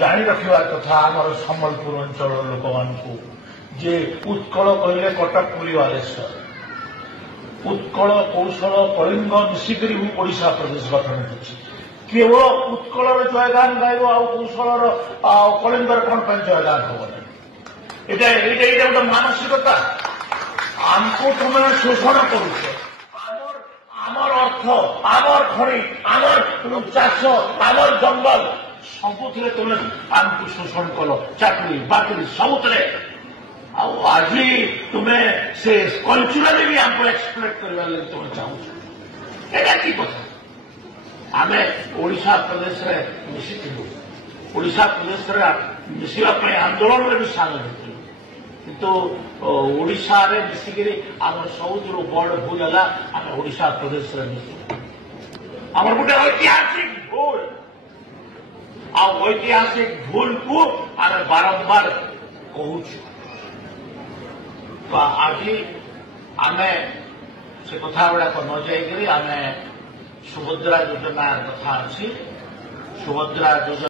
ଜାଣି ରଖିବା କଥା ଆମର ସମ୍ବଲପୁର ଅଞ୍ଚଳର ଲୋକମାନଙ୍କୁ ଯେ ଉତ୍କଳ କହିଲେ କଟକ ପୁରୀ ବାଲେଶ୍ୱର ଉତ୍କଳ କୌଶଳ କଳିଙ୍ଗ ମିଶିକରି ଓଡ଼ିଶା ପ୍ରଦେଶ ଗଠନ କରିଛି। କେବଳ ଉତ୍କଳର ଜୟଗାନ ଗାଇବ ଆଉ କୌଶଳର କଳିଙ୍ଗର କଣ ପାଇଁ ଜୟଗାନ ହବନି? ଏଇଟା ଗୋଟେ ମାନସିକତା। ଆମକୁ ତୁମେ ଶୋଷଣ କରୁଛ। ଆମର ଅର୍ଥ, ଆମର ଖଣି, ଆମର ଚାଷ, ଆମର ଜଙ୍ଗଲ ସବୁଥିରେ ତୁମେ ଆମକୁ ଶୋଷଣ କଲ। ଚାକିରି ବାକିରି ସବୁଥିରେ। ଆଉ ଆଜି ତୁମେ ସେ କଲଚୁରାଲି ବି ଆମକୁ ଏକ୍ସପ୍ଲୋଏଟ କରିବା ଲାଗି ତୁମେ ଚାହୁଁଛ। ଏଇଟା କି କଥା? ଆମେ ଓଡ଼ିଶା ପ୍ରଦେଶରେ ମିଶିଥିଲୁ। ଓଡ଼ିଶା ପ୍ରଦେଶରେ ମିଶିବା ପାଇଁ ଆନ୍ଦୋଳନରେ ବି ସାମିଲ ହୋଇଥିଲୁ। କିନ୍ତୁ ଓଡ଼ିଶାରେ ମିଶିକିରି ଆମର ସବୁଥିରୁ ବଡ଼ ଭୁଲ ହେଲା ଆମେ ଓଡ଼ିଶା ପ୍ରଦେଶରେ ମିଶିଲୁ। ଆମର ଗୋଟେ ଐତିହାସିକ ଭୁଲ। ଆଉ ଐତିହାସିକ ଭୁଲକୁ ଆମେ ବାରମ୍ବାର କହୁଛୁ। ତ ଆଜି ଆମେ ସେ କଥା ଗୁଡ଼ାକ ନ ଯାଇକରି ଆମେ ସୁଭଦ୍ରା ଯୋଜନା କଥା ଅଛି। ସୁଭଦ୍ରା ଯୋଜନା